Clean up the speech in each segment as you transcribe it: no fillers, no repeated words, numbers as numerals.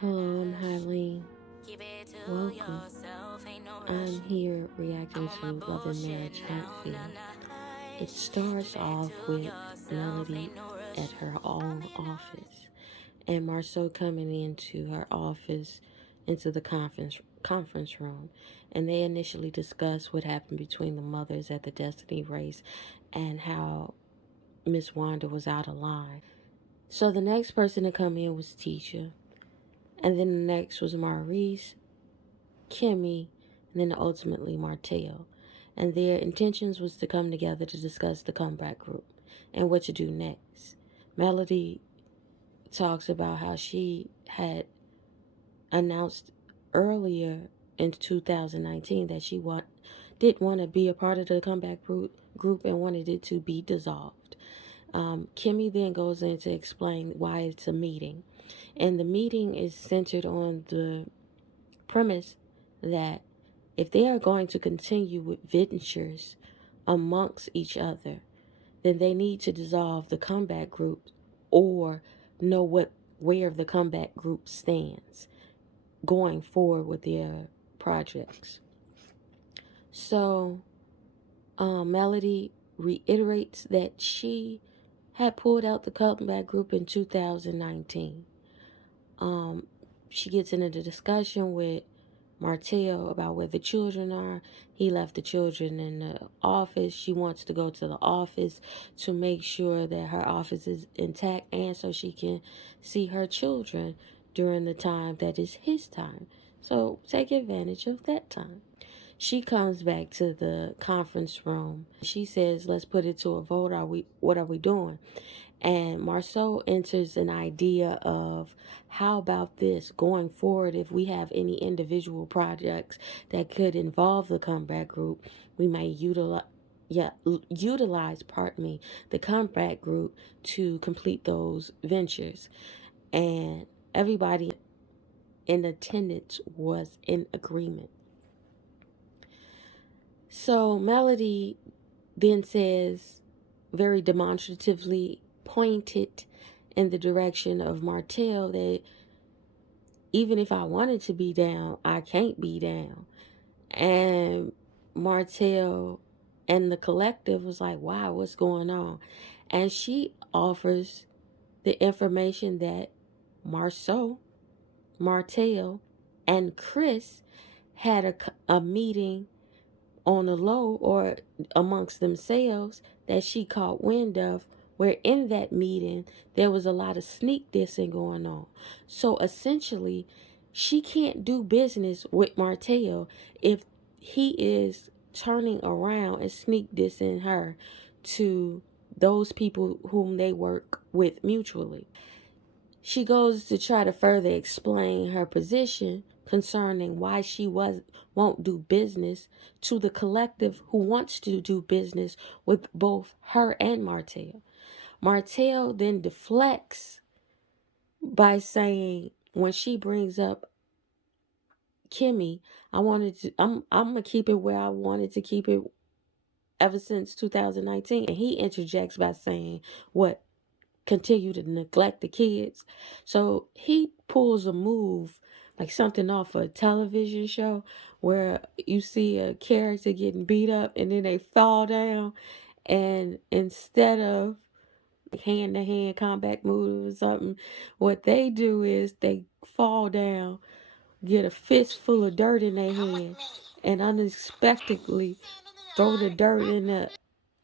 Hello, I'm Highly. Welcome. I'm here reacting to Love and Marriage Hatfield. It starts off with Melody at her own office and Marceau coming into her office into the conference room, and they initially discuss what happened between the mothers at the Destiny race and how Miss Wanda was out of line. So the next person to come in was Tisha, and then the next was Maurice, Kimmy, and then ultimately Martell. And their intentions was to come together to discuss the comeback group and what to do next. Melody talks about how she had announced earlier in 2019 that she did want to be a part of the comeback group and wanted it to be dissolved. Kimmy then goes in to explain why it's a meeting. And the meeting is centered on the premise that if they are going to continue with ventures amongst each other, then they need to dissolve the comeback group or know where the comeback group stands going forward with their projects. So Melody reiterates that she had pulled out the comeback group in 2019. Um, she gets into the discussion with Martell about where the children are. He left the children in the office. She wants to go to the office to make sure that her office is intact and so she can see her children during the time that is his time. So take advantage of that time. She comes back to the conference room. She says, "Let's put it to a vote. What are we doing?" And Marceau enters an idea of how about this going forward if we have any individual projects that could involve the comeback group, we may utilize, pardon me, the comeback group to complete those ventures. And everybody in attendance was in agreement. So Melody then says, very demonstratively pointed in the direction of Martell, that even if I wanted to be down, I can't be down. And Martell and the collective was like, wow, what's going on? And she offers the information that Marceau, Martell, and Chris had a meeting on the low or amongst themselves that she caught wind of, where in that meeting there was a lot of sneak dissing going on. So essentially, she can't do business with Martell if he is turning around and sneak dissing her to those people whom they work with mutually. She goes to try to further explain her position concerning why she won't do business to the collective who wants to do business with both her and Martell. Martell then deflects by saying, when she brings up Kimmy, I'm gonna keep it where I wanted to keep it ever since 2019. And he interjects by saying, what, continue to neglect the kids? So he pulls a move like something off a television show where you see a character getting beat up and then they fall down, and instead of hand to hand combat move or something, what they do is they fall down, get a fistful of dirt in their hand, and unexpectedly throw the dirt in the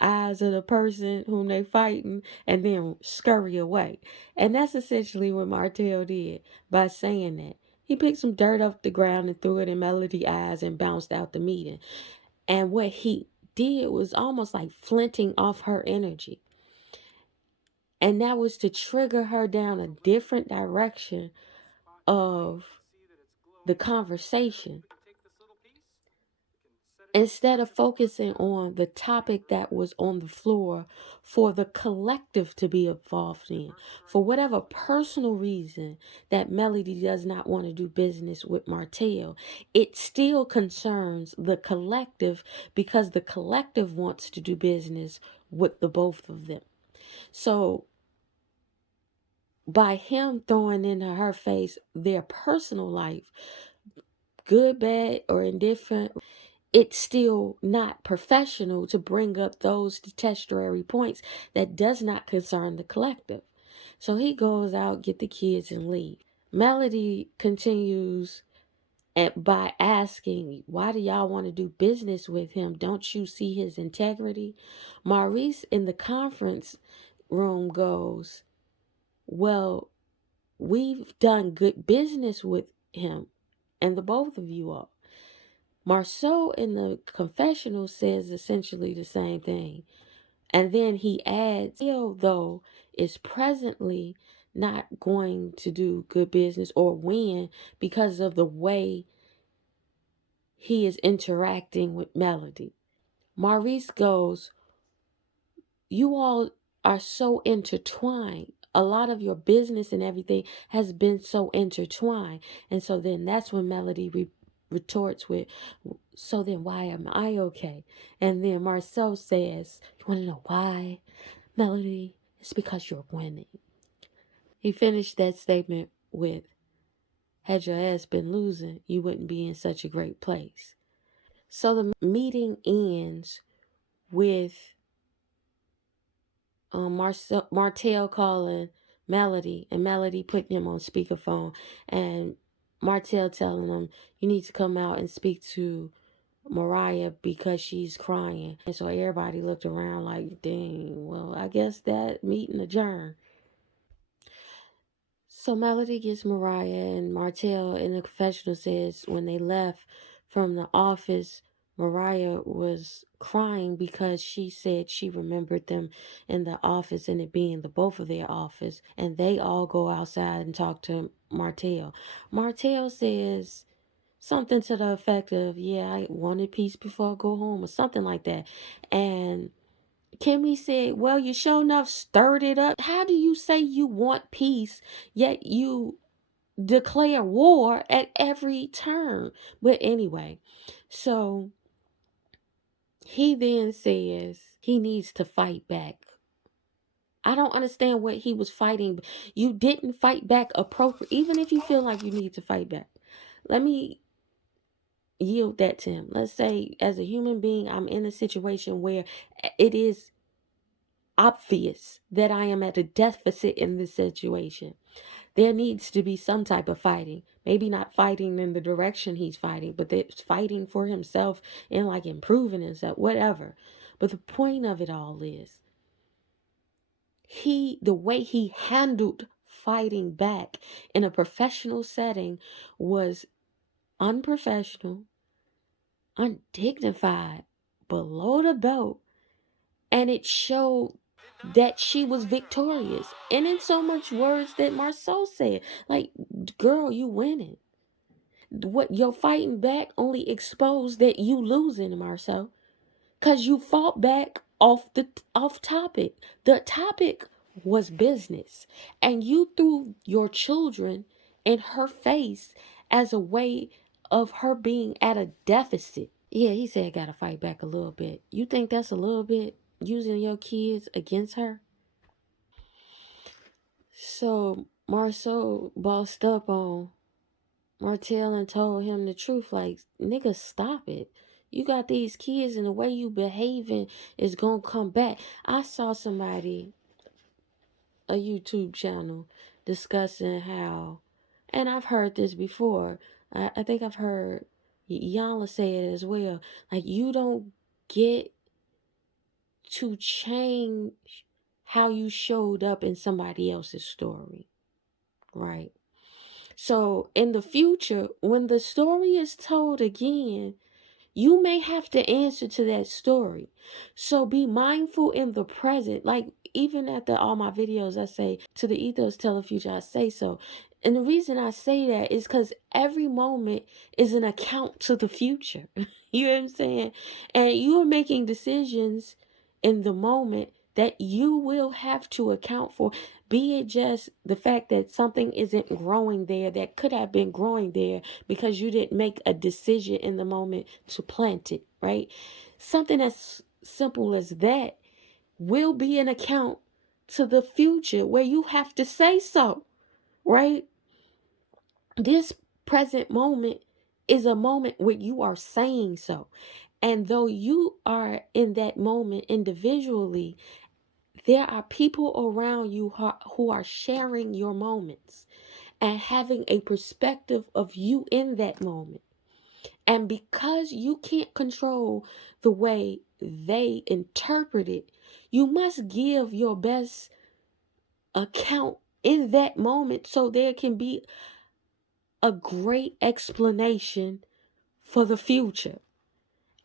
eyes of the person whom they fighting and then scurry away. And that's essentially what Martell did by saying that. He picked some dirt off the ground and threw it in Melody's eyes and bounced out the meeting. And what he did was almost like flinting off her energy. And that was to trigger her down a different direction of the conversation, instead of focusing on the topic that was on the floor for the collective to be involved in. For whatever personal reason that Melody does not want to do business with Martell, it still concerns the collective because the collective wants to do business with the both of them. So by him throwing into her face their personal life, good, bad, or indifferent, it's still not professional to bring up those detestatory points that does not concern the collective. So he goes out, get the kids, and leave. Melody continues by asking, why do y'all want to do business with him? Don't you see his integrity? Maurice in the conference room goes, well, we've done good business with him, and the both of you are. Marceau in the confessional says essentially the same thing. And then he adds, though, is presently not going to do good business or win because of the way he is interacting with Melody. Maurice goes, you all are so intertwined. A lot of your business and everything has been so intertwined. And so then that's when Melody retorts with, so then why am I okay? And then Marcel says, you want to know why, Melody? It's because you're winning. He finished that statement with, had your ass been losing, you wouldn't be in such a great place. So the meeting ends with Martell calling Melody and Melody putting him on speakerphone and Martell telling him, you need to come out and speak to Mariah because she's crying. And so everybody looked around like, dang, well, I guess that meeting adjourned. So Melody gets Mariah, and Martell in the confessional says when they left from the office, Mariah was crying because she said she remembered them in the office and it being the both of their office. And they all go outside and talk to Martell. Martell says something to the effect of, yeah, I wanted peace before I go home, or something like that. And Kimmy said, well, you sure enough stirred it up. How do you say you want peace, yet you declare war at every turn? But anyway, so he then says he needs to fight back. I don't understand what he was fighting. You didn't fight back appropriate, even if you feel like you need to fight back. Let me yield that to him. Let's say, as a human being, I'm in a situation where it is obvious that I am at a deficit in this situation. There needs to be some type of fighting. Maybe not fighting in the direction he's fighting, but it's fighting for himself and like improving himself, whatever. But the point of it all is the way he handled fighting back in a professional setting was unprofessional, undignified, below the belt, and it showed that she was victorious. And in so much words that Marceau said, like, girl, you winning. What you're fighting back only exposed that you losing, Marceau. Cause you fought back off topic. The topic was business. And you threw your children in her face as a way of her being at a deficit. Yeah, he said gotta fight back a little bit. You think that's a little bit using your kids against her? So Marceau bossed up on Martell and told him the truth, like, nigga, stop it. You got these kids and the way you behaving is gonna come back. I saw somebody, a YouTube channel, discussing how, and I've heard this before. I think I've heard Yana say it as well. Like, you don't get to change how you showed up in somebody else's story, right? So in the future, when the story is told again, you may have to answer to that story. So be mindful in the present. Like, even after all my videos, I say, to the ethos, tell the future, I say so. And the reason I say that is because every moment is an account to the future. You know what I'm saying? And you are making decisions in the moment that you will have to account for. Be it just the fact that something isn't growing there that could have been growing there because you didn't make a decision in the moment to plant it, right? Something as simple as that will be an account to the future where you have to say so, right? This present moment is a moment where you are saying so. And though you are in that moment individually, there are people around you who are sharing your moments and having a perspective of you in that moment. And because you can't control the way they interpret it, you must give your best account in that moment so there can be a great explanation for the future.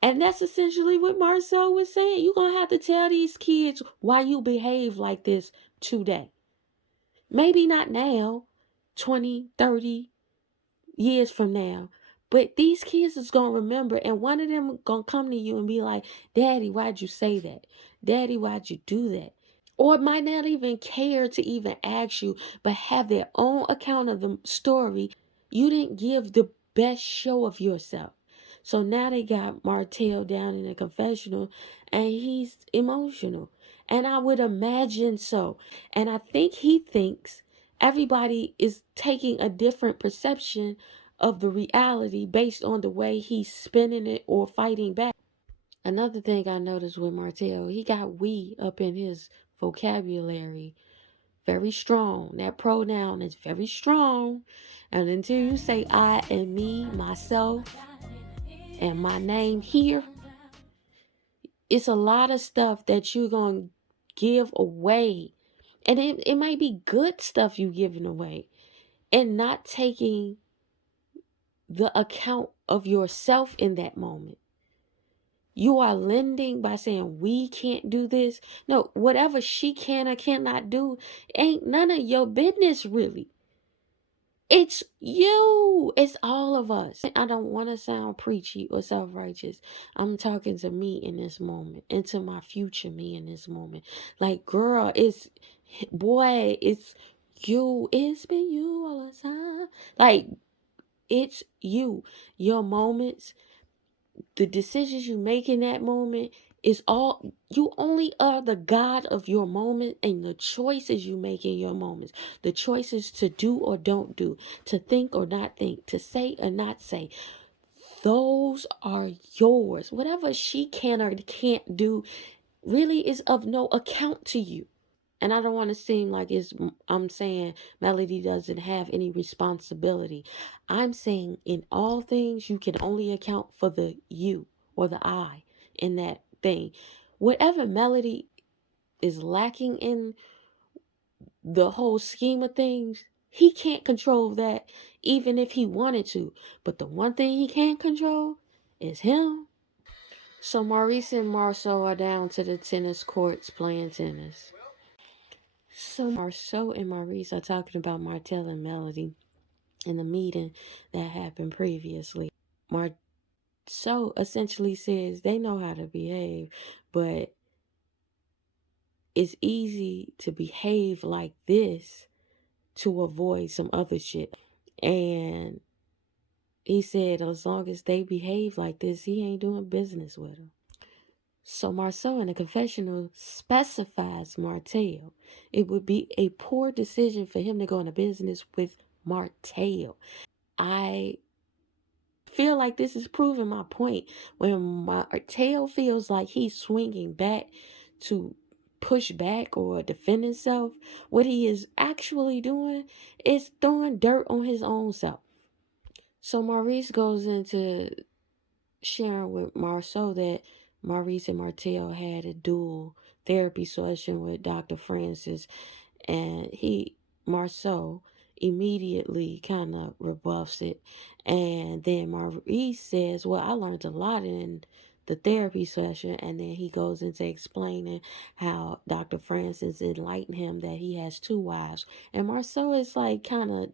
And that's essentially what Marcel was saying. You're going to have to tell these kids why you behave like this today. Maybe not now, 20, 30 years from now. But these kids is going to remember, and one of them going to come to you and be like, Daddy, why'd you say that? Daddy, why'd you do that? Or might not even care to even ask you, but have their own account of the story. You didn't give the best show of yourself. So now they got Martell down in the confessional and he's emotional. And I would imagine so. And I think he thinks everybody is taking a different perception of the reality based on the way he's spinning it or fighting back. Another thing I noticed with Martell, he got we up in his vocabulary very strong. That pronoun is very strong. And until you say I and me, myself, and my name here, it's a lot of stuff that you're going to give away. And it might be good stuff you giving away and not taking the account of yourself in that moment. You are lending by saying we can't do this. No, whatever she can or cannot do ain't none of your business really. It's you. It's all of us. I don't want to sound preachy or self-righteous. I'm talking to me in this moment and to my future me in this moment. Like, girl, it's you. It's been you all the time. Like, it's you. Your moments, the decisions you make in that moment is all you. Only are the God of your moment, and the choices you make in your moments, the choices to do or don't do, to think or not think, to say or not say, those are yours. Whatever she can or can't do really is of no account to you. And I don't want to seem like I'm saying Melody doesn't have any responsibility. I'm saying in all things, you can only account for the you or the I in that thing. Whatever Melody is lacking in the whole scheme of things, he can't control that even if he wanted to. But the one thing he can't control is him. So Maurice and Marceau are down to the tennis courts playing tennis. So Marceau and Maurice are talking about Martell and Melody in the meeting that happened previously. Marceau essentially says they know how to behave, but it's easy to behave like this to avoid some other shit. And he said as long as they behave like this, he ain't doing business with them. So Marceau in the confessional specifies Martell. It would be a poor decision for him to go into business with Martell. I feel like this is proving my point. When Martell feels like he's swinging back to push back or defend himself, what he is actually doing is throwing dirt on his own self. So Maurice goes into sharing with Marceau that Maurice and Martell had a dual therapy session with Dr. Francis, and Marceau immediately kind of rebuffs it. And then Maurice says, well, I learned a lot in the therapy session. And then he goes into explaining how Dr. Francis enlightened him that he has two wives. And Marceau is like kind of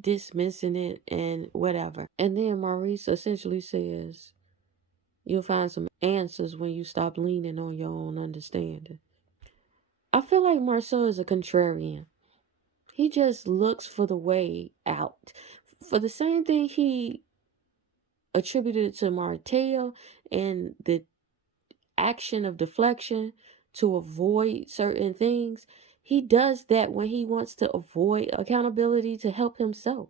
dismissing it and whatever. And then Maurice essentially says, you'll find some answers when you stop leaning on your own understanding. I feel like Marceau is a contrarian. He just looks for the way out. For the same thing he attributed to Martell and the action of deflection to avoid certain things, he does that when he wants to avoid accountability to help himself.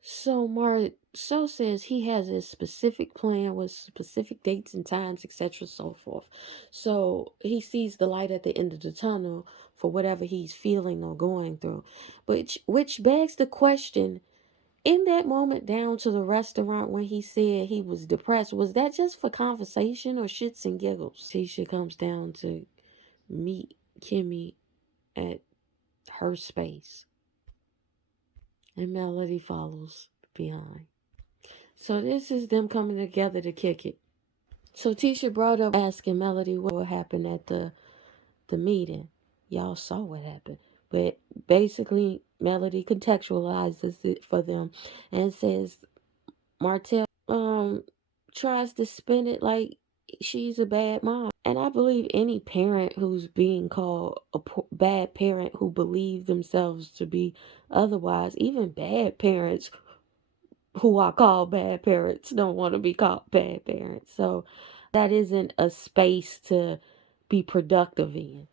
So Marcel says he has a specific plan with specific dates and times, etc., so forth. So he sees the light at the end of the tunnel for whatever he's feeling or going through. Which begs the question, in that moment down to the restaurant when he said he was depressed, was that just for conversation or shits and giggles? Tisha comes down to meet Kimmy at her space, and Melody follows behind. So this is them coming together to kick it. So Tisha brought up asking Melody what happened at the meeting. Y'all saw what happened. But basically Melody contextualizes it for them and says Martell tries to spin it like she's a bad mom. And I believe any parent who's being called a bad parent who believe themselves to be otherwise, even bad parents who are called bad parents don't want to be called bad parents. So that isn't a space to be productive in.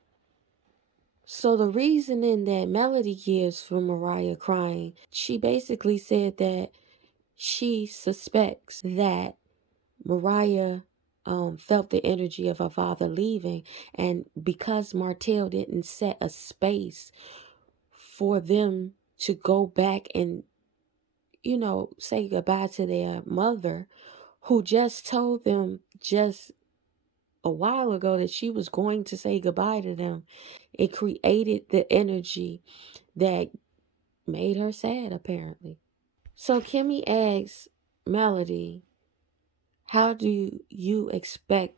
So the reasoning that Melody gives for Mariah crying, she basically said that she suspects that Mariah felt the energy of her father leaving, and because Martell didn't set a space for them to go back and say goodbye to their mother, who just told them just a while ago that she was going to say goodbye to them. It created the energy that made her sad, apparently. So Kimmy asks Melody, how do you expect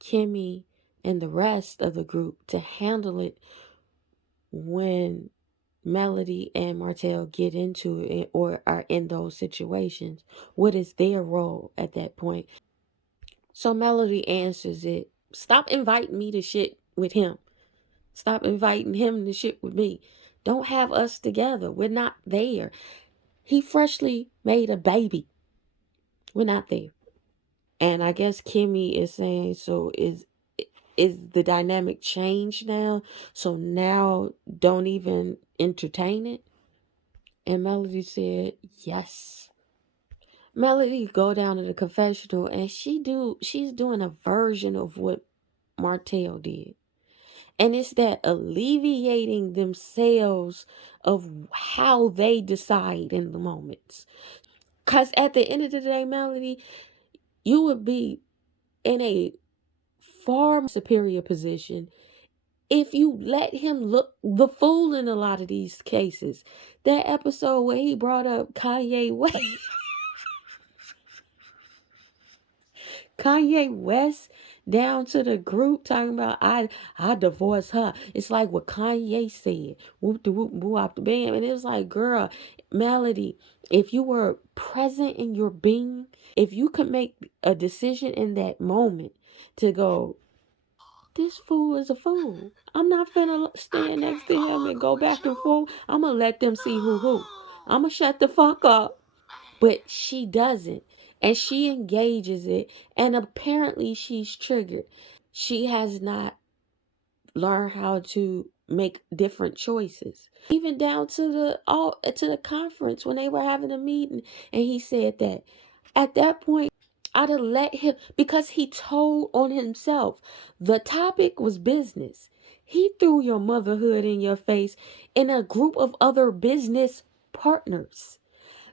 Kimmy and the rest of the group to handle it when Melody and Martell get into it or are in those situations? What is their role at that point? So Melody answers it. Stop inviting me to shit with him. Stop inviting him to shit with me. Don't have us together. We're not there. He freshly made a baby. We're not there. And I guess Kimmy is saying, so is the dynamic changed now? So now don't even entertain it? And Melody said, yes. Melody go down to the confessional and she's doing a version of what Martell did. And it's that alleviating themselves of how they decide in the moments. Because at the end of the day, Melody, you would be in a far superior position if you let him look the fool in a lot of these cases. That episode where he brought up Kanye West. Kanye West down to the group talking about I divorced her. It's like what Kanye said. Whoop the whoop whoop up the bam. And it was like, girl, Melody, if you were present in your being, if you could make a decision in that moment to go, this fool is a fool. I'm not finna stand next to him and go back and forth. I'm gonna let them see who. I'm gonna shut the fuck up. But she doesn't. And she engages it. And apparently she's triggered. She has not learned how to make different choices. Even down to the conference when they were having a meeting. And he said that at that point, I'd have let him, because he told on himself. The topic was business. He threw your motherhood in your face in a group of other business partners.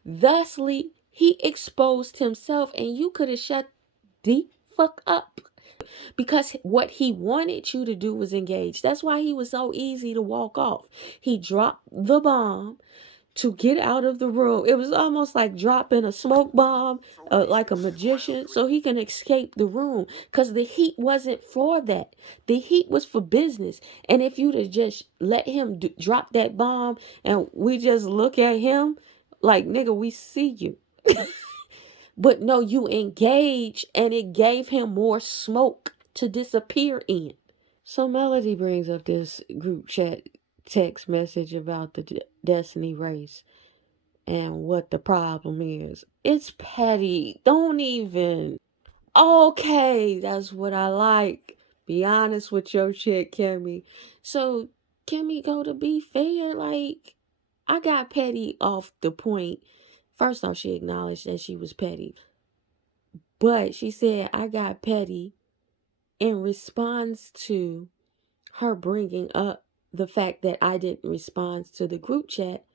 Thusly, he exposed himself, and you could have shut the fuck up. Because what he wanted you to do was engage. That's why he was so easy to walk off. He dropped the bomb to get out of the room. It was almost like dropping a smoke bomb, like a magician, so he can escape the room. Because the heat wasn't for that. The heat was for business. And if you'd have just let him drop that bomb and we just look at him like, nigga, we see you. But no, you engage, and it gave him more smoke to disappear in. So Melody brings up this group chat text message about the Destiny race and what the problem is. It's petty. Don't even. Okay, that's what I like. Be honest with your shit, Kimmy. So, Kimmy, go to be fair, like, I got petty off the point. First off, she acknowledged that she was petty. But she said, I got petty in response to her bringing up the fact that I didn't respond to the group chat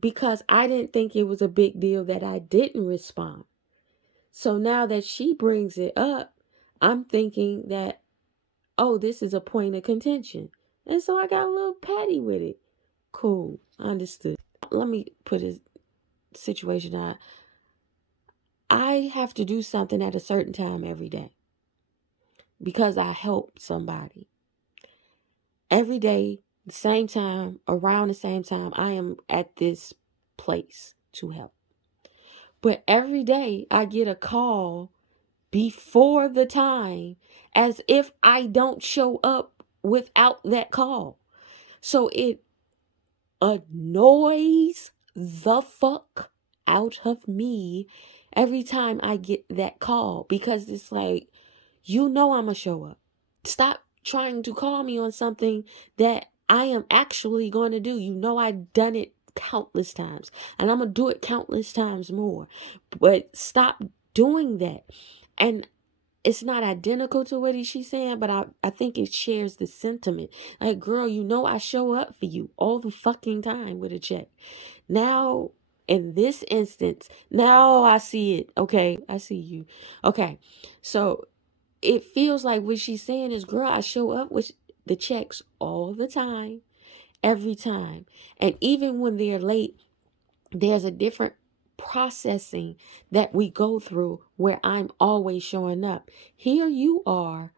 because I didn't think it was a big deal that I didn't respond. So now that she brings it up, I'm thinking that, oh, this is a point of contention. And so I got a little petty with it. Cool. I understood. Let me put a situation out. I have to do something at a certain time every day because I help somebody. Every day, the same time, around the same time, I am at this place to help. But every day I get a call before the time as if I don't show up without that call. So it annoys the fuck out of me every time I get that call because it's like, I'm going to show up. Stop trying to call me on something that I am actually going to do. I've done it countless times and I'm going to do it countless times more. But stop doing that. And it's not identical to what she's saying, but I think it shares the sentiment. Like, girl, I show up for you all the fucking time with a check. Now, in this instance, now I see it. Okay, I see you. Okay, so it feels like what she's saying is, girl, I show up with the checks all the time, every time. And even when they're late, there's a different processing that we go through where I'm always showing up. Here you are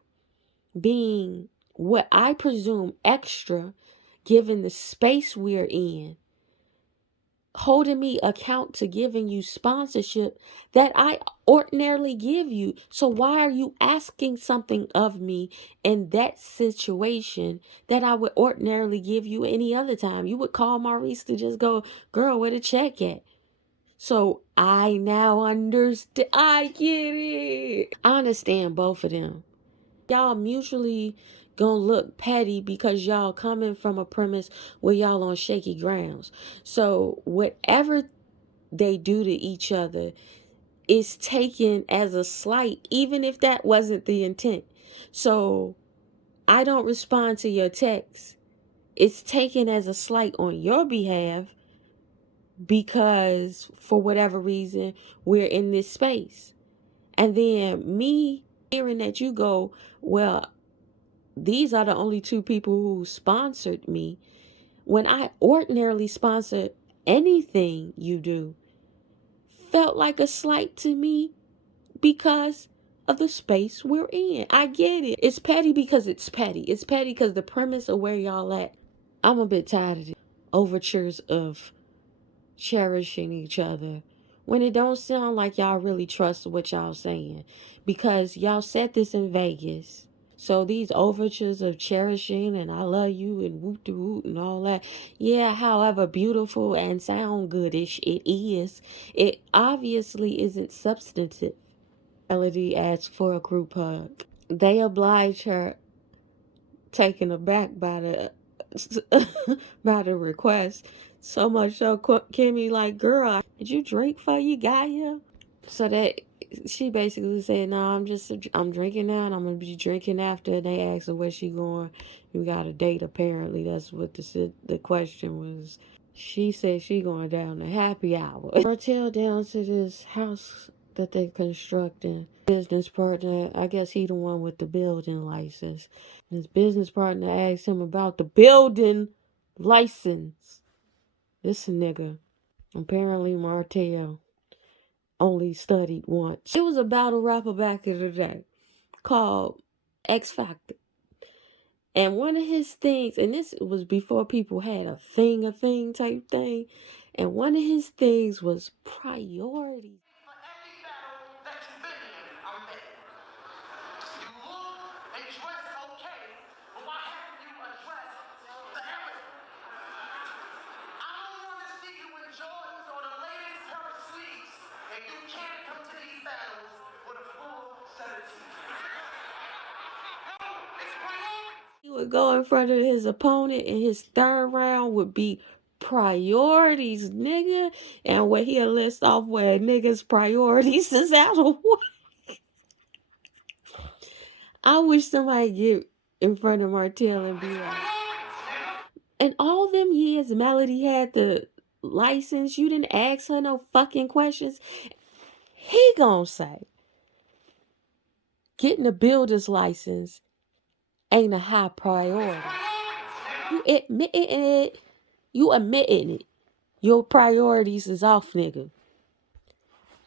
being what I presume extra, given the space we're in, holding me account to giving you sponsorship that I ordinarily give you. So why are you asking something of me in that situation that I would ordinarily give you any other time? You would call Maurice to just go, girl, where the check at? So I now understand. I get it. I understand both of them. Y'all mutually gonna look petty because y'all coming from a premise where y'all on shaky grounds. So whatever they do to each other is taken as a slight, even if that wasn't the intent. So I don't respond to your text. It's taken as a slight on your behalf because for whatever reason we're in this space. And then me hearing that you go, well, these are the only two people who sponsored me, when I ordinarily sponsor anything you do, felt like a slight to me because of the space we're in. I get it. It's petty because it's petty. It's petty because the premise of where y'all at. I'm a bit tired of the overtures of cherishing each other when it don't sound like y'all really trust what y'all saying, because y'all said this in Vegas. So these overtures of cherishing and I love you and whoop de whoop and all that, yeah, however beautiful and sound goodish it is, it obviously isn't substantive. Melody asks for a group hug. They oblige her, taken aback by the by the request. So much so, Kimmy like, girl, did you drink before you got here? So that she basically said, no, I'm drinking now and I'm going to be drinking after. And they asked her where she going. You got a date, apparently. That's what the question was. She said she going down to happy hour. Martell down to this house that they constructing. Business partner, I guess he the one with the building license. His business partner asked him about the building license. This nigga. Apparently Martell only studied once. It was a battle rapper back in the day called X Factor. And one of his things, and this was before people had a thing type thing, and one of his things was priority. For every battle that you've been in, I'm there. You look and dress okay, but why haven't you addressed the evidence? I don't want to see you in Jordans or the latest pair of sleeves, and you can't come to these battles with a full set of teeth. would go in front of his opponent, and his third round would be priorities, nigga. And where he'll list off where niggas' priorities is out of way. I wish somebody get in front of Martell and be like, in all them years Melody had the license, you didn't ask her no fucking questions. He gonna say, getting a builder's license ain't a high priority. You admitting it. You admitting it. Your priorities is off, nigga.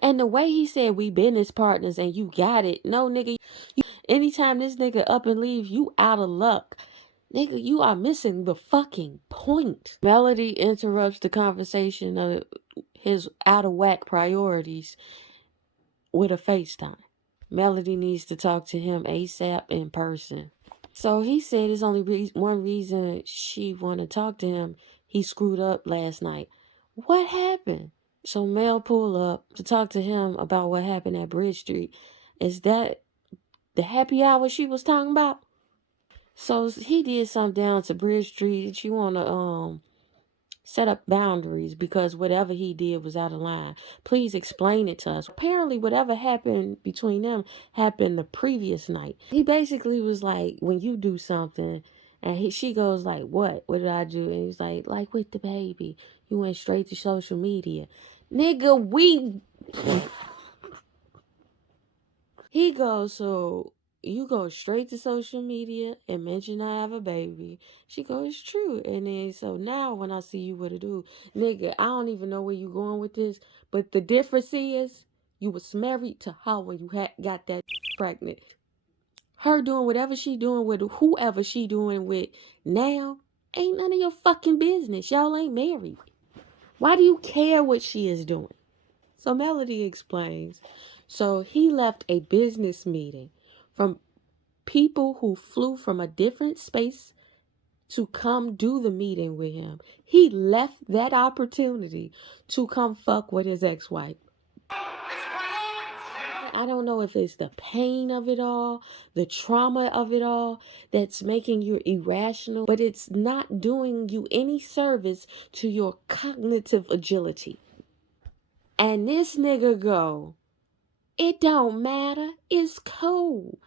And the way he said we business partners and you got it. No, nigga. Anytime this nigga up and leave, you out of luck. Nigga, you are missing the fucking point. Melody interrupts the conversation of his out of whack priorities with a FaceTime. Melody needs to talk to him ASAP in person. So he said it's only one reason she want to talk to him. He screwed up last night. What happened? So Mel pull up to talk to him about what happened at Bridge Street. Is that the happy hour she was talking about? So he did something down to Bridge Street. She want to set up boundaries because whatever he did was out of line. Please explain it to us. Apparently whatever happened between them happened the previous night. He basically was like, when you do something, and she goes like, what did I do? And he's like with the baby, you went straight to social media. Nigga, he goes, so you go straight to social media and mention I have a baby. She goes, it's true. And then, so now when I see you with a dude, nigga, I don't even know where you going with this, but the difference is you was married to her when you got that pregnant. Her doing whatever she doing with whoever she doing with now ain't none of your fucking business. Y'all ain't married. Why do you care what she is doing? So Melody explains. So he left a business meeting from people who flew from a different space to come do the meeting with him. He left that opportunity to come fuck with his ex-wife. I don't know if it's the pain of it all, the trauma of it all that's making you irrational, but it's not doing you any service to your cognitive agility. And this nigga go, it don't matter, it's cool.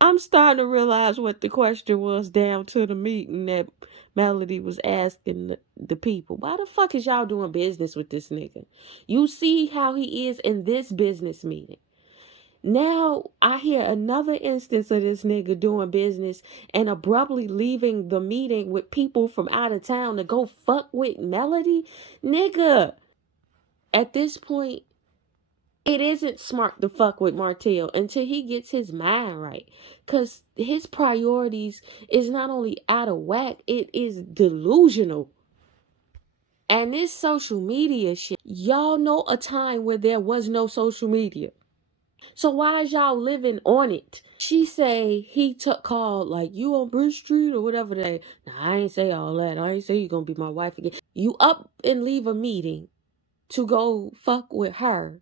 I'm starting to realize what the question was down to the meeting that Melody was asking the people. Why the fuck is y'all doing business with this nigga? You see how he is in this business meeting. Now I hear another instance of this nigga doing business and abruptly leaving the meeting with people from out of town to go fuck with Melody. Nigga, at this point, it isn't smart to fuck with Martell until he gets his mind right. Because his priorities is not only out of whack, it is delusional. And this social media shit, y'all know a time where there was no social media. So why is y'all living on it? She say he called like, you on Bridge Street or whatever they. Now, I ain't say all that. I ain't say you gonna be my wife again. You up and leave a meeting to go fuck with her.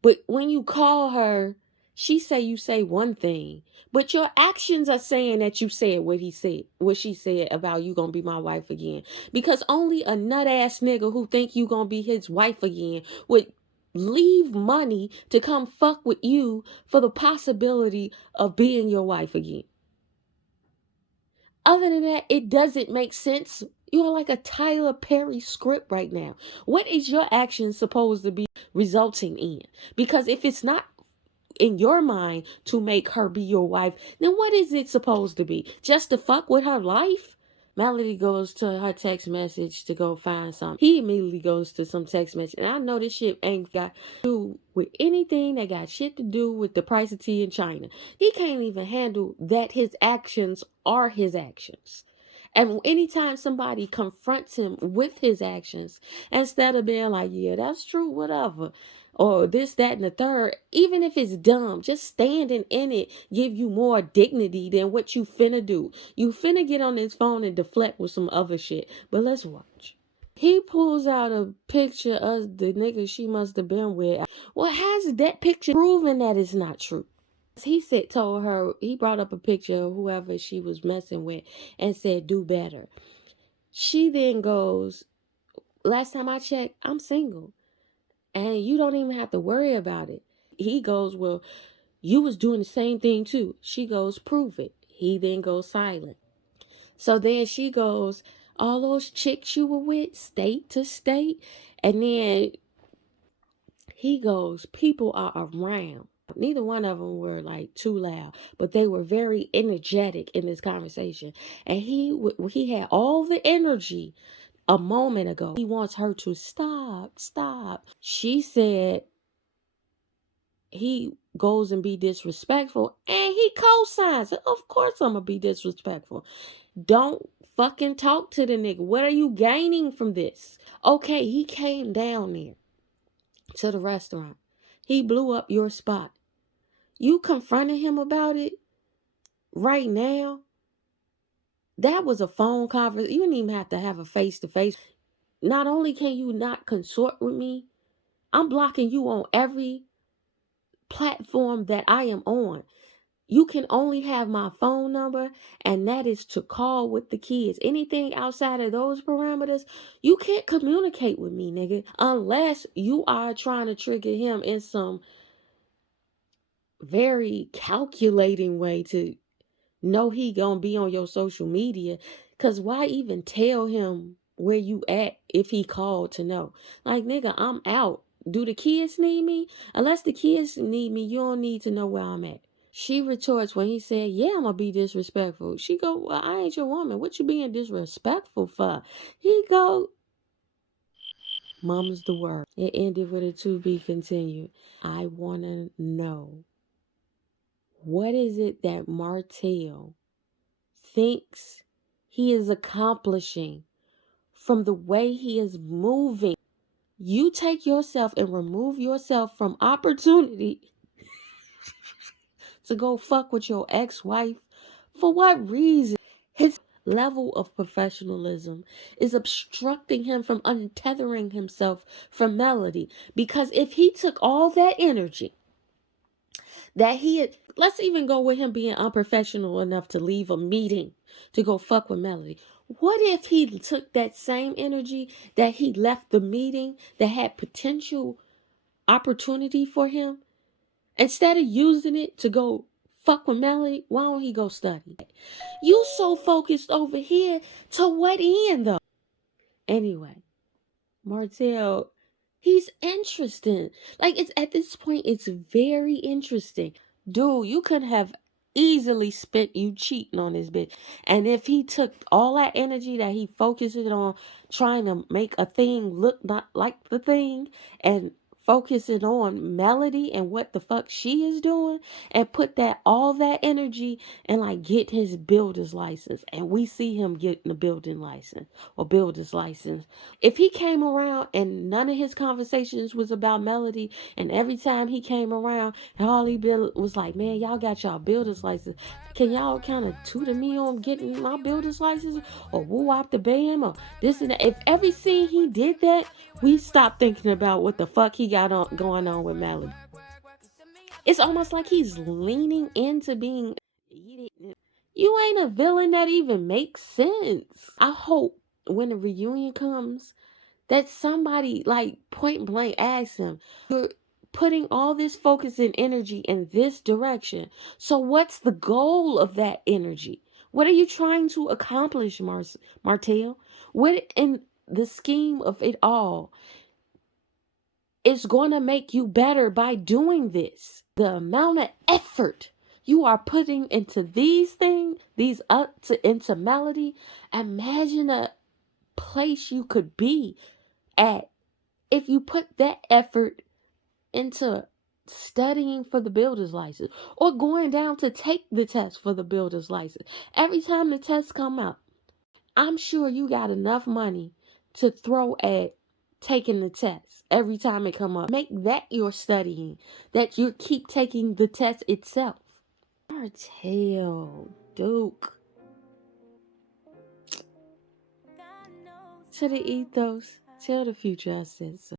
But when you call her, she say you say one thing, but your actions are saying that you said what she said about you gonna be my wife again. Because only a nut ass nigga who think you gonna be his wife again would leave money to come fuck with you for the possibility of being your wife again. Other than that, it doesn't make sense. You're like a Tyler Perry script right now. What is your action supposed to be resulting in? Because if it's not in your mind to make her be your wife, then what is it supposed to be? Just to fuck with her life? Melody goes to her text message to go find something. He immediately goes to some text message. And I know this shit ain't got to do with anything that got shit to do with the price of tea in China. He can't even handle that his actions are his actions. And anytime somebody confronts him with his actions, instead of being like, yeah, that's true, whatever, or this, that, and the third, even if it's dumb, just standing in it give you more dignity than what you finna do. You finna get on this phone and deflect with some other shit. But let's watch. He pulls out a picture of the nigga she must have been with. Well, how's that picture proving that it's not true? Told her, he brought up a picture of whoever she was messing with and said, do better. She then goes, last time I checked, I'm single. And you don't even have to worry about it. He goes, well, you was doing the same thing too. She goes, prove it. He then goes silent. So then she goes, all those chicks you were with, state to state. And then he goes, people are around. Neither one of them were like too loud, but they were very energetic in this conversation. And he had all the energy a moment ago. He wants her to stop. She said he goes and be disrespectful, and he co-signs it. Of course I'm gonna be disrespectful. Don't fucking talk to the nigga. What are you gaining from this? Okay, he came down there to the restaurant. He blew up your spot. You confronted him about it right now. That was a phone conversation. You didn't even have to have a face-to-face. Not only can you not consort with me, I'm blocking you on every platform that I am on. You can only have my phone number, and that is to call with the kids. Anything outside of those parameters, you can't communicate with me, nigga, unless you are trying to trigger him in some very calculating way to know he gonna be on your social media. Cause why even tell him where you at if he called to know? Like, nigga, I'm out. Do the kids need me? Unless the kids need me, you don't need to know where I'm at. She retorts when he said, yeah, I'm gonna be disrespectful. She go, well, I ain't your woman. What you being disrespectful for? He go, mama's the word. It ended with a to be continued. I wanna know, what is it that Martell thinks he is accomplishing from the way he is moving? You take yourself and remove yourself from opportunity to go fuck with your ex-wife. For what reason? His level of professionalism is obstructing him from untethering himself from Melody. Because if he took all that energy that he had, let's even go with him being unprofessional enough to leave a meeting to go fuck with Melody. What if he took that same energy that he left the meeting that had potential opportunity for him, instead of using it to go fuck with Melody, why don't he go study? You so focused over here, to what end though? Anyway, Martell, he's interesting. Like, it's at this point, it's very interesting. Dude, you could have easily spent you cheating on this bitch. And if he took all that energy that he focuses on trying to make a thing look not like the thing, and focusing on Melody and what the fuck she is doing, and put that all that energy and like get his builder's license, and we see him getting a building license or builder's license. If he came around and none of his conversations was about Melody, and every time he came around, all he was like, man, y'all got y'all builder's license. Can y'all kind of tutor me on getting my builder's license? Or woo out the bam? Or this and that. If every scene he did that, we stopped thinking about what the fuck he got on going on with Melody. It's almost like he's leaning into being. You ain't a villain that even makes sense. I hope when the reunion comes that somebody like point blank asks him, you're putting all this focus and energy in this direction. So what's the goal of that energy? What are you trying to accomplish, Martell? What in the scheme of it all is going to make you better by doing this? The amount of effort you are putting into these things, these up to into Melody. Imagine a place you could be at if you put that effort into studying for the builder's license, or going down to take the test for the builder's license. Every time the tests come out, I'm sure you got enough money to throw at taking the test every time it come up. Make that your studying, that you keep taking the test itself. Martell, Duke. To the ethos, tell the future I said so.